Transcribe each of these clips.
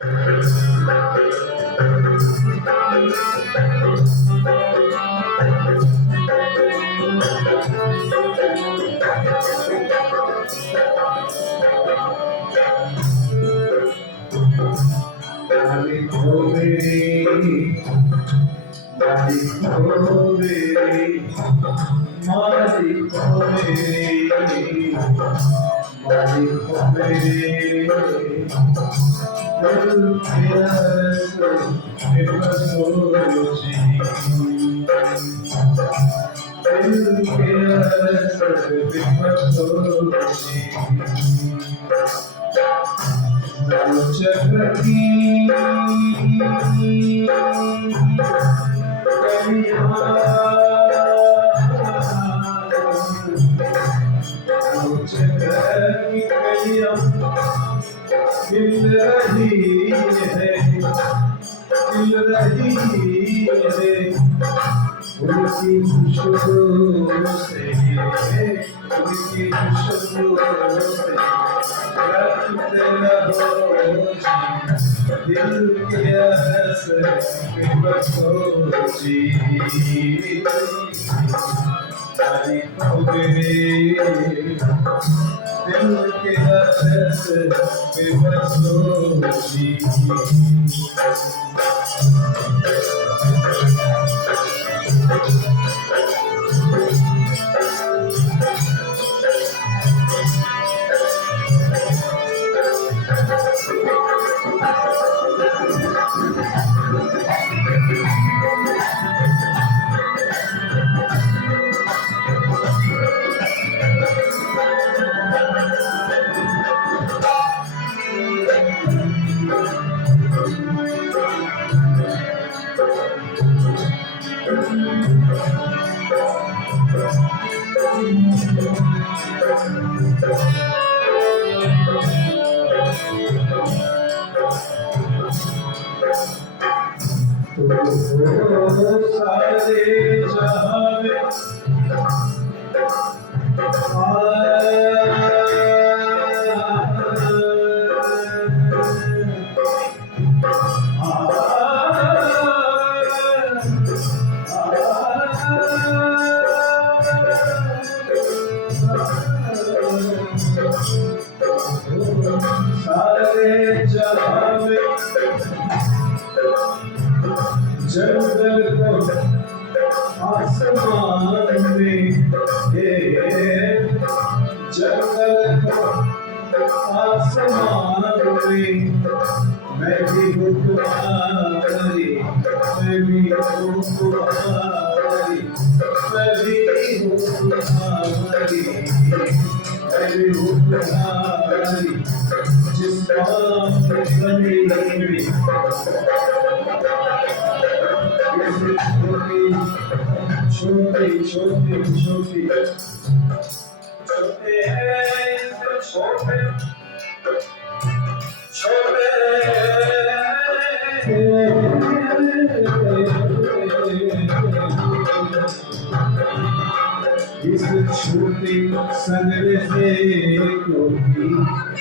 मालिक हो मेरे, मालिक हो मेरे, मालिक हो मेरे, मालिक हो मेरे, दिल के रास्ते बेबस हो जी, दिल के रास्ते बेबस हो जी। चक्रकी मिल रही है, मिल रही है उनकी खुशबू से, उनकी खुशबू से रखते रहो दिल के असर बसो जी। तारीफ हो मेरे दिल के असर बसो जी। सारे जहां में सारे जहां में जंगल को आसमान में, जंगल को आसमान में मैं भी हूँ तुम्हारी, मैं भी हूँ तुम्हारी, मैं भी हूँ तुम्हारी, मैं भी हूँ तुम्हारी जिस पाप गली में छोटी छोटी छोटी छोटे हैं छोटे छोटे इस छोटी सनरे से कोई,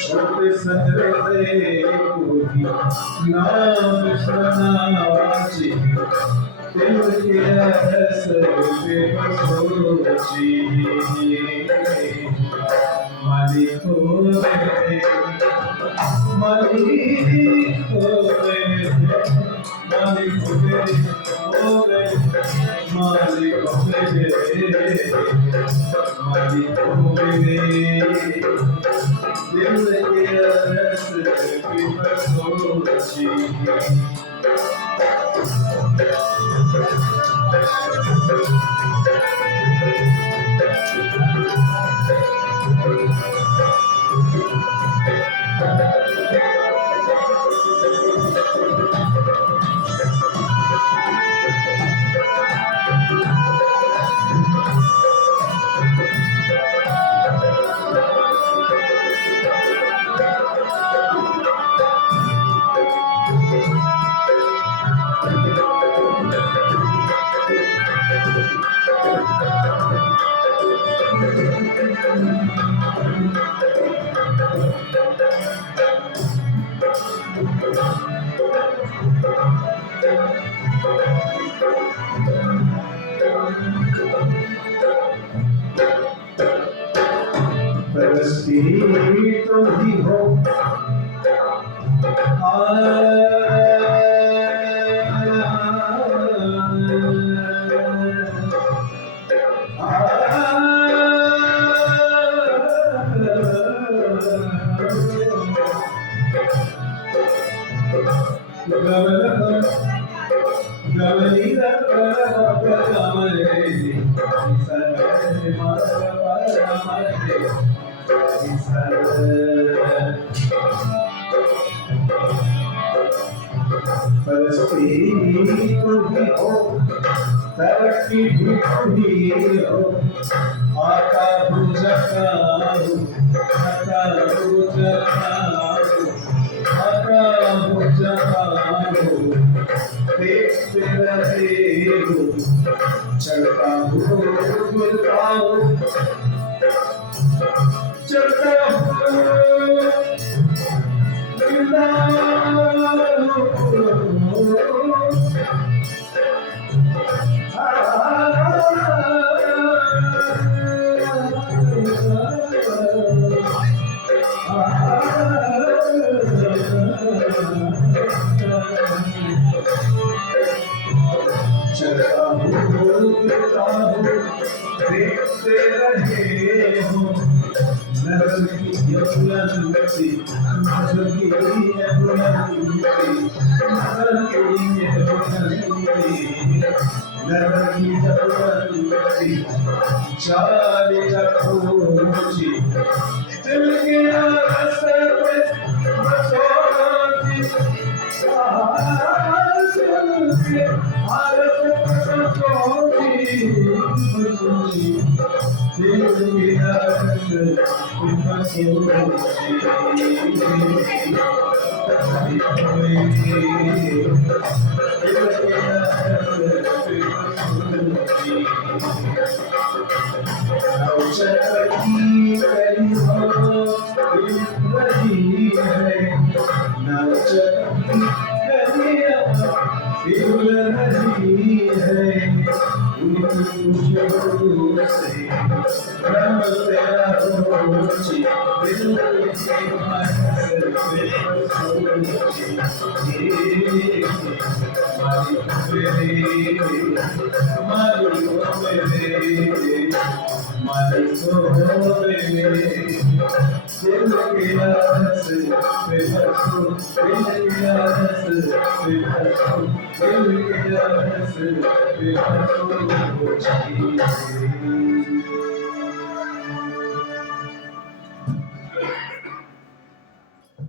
छोटे सनरे से कोई नाम सुनाची दिल के असर बेबस जी। मालिक हो मेरे, मालिक हो मेरे, मालिक हो मेरे, मालिक हो मेरे, मालिक हो मेरे दिल के असर बेबस जी। परस्ती तुम ही हो परस्ती तुम ही हो तरक्की भी तुम ही हो आता बुझकारू आता बुझकारू आता बुझकारू देखते रहे हो चलता हूँ गिरता हूँ चलता हूँ गिरता चलता हूँ गिरता हूँ देखते रहे हो नजर की ये बुलंदी नजर की ये बुलंदी नजर की ये बुलंदी नजर की ये बुलंदी चाले जखोची दिल के रास्ते पे बसोगी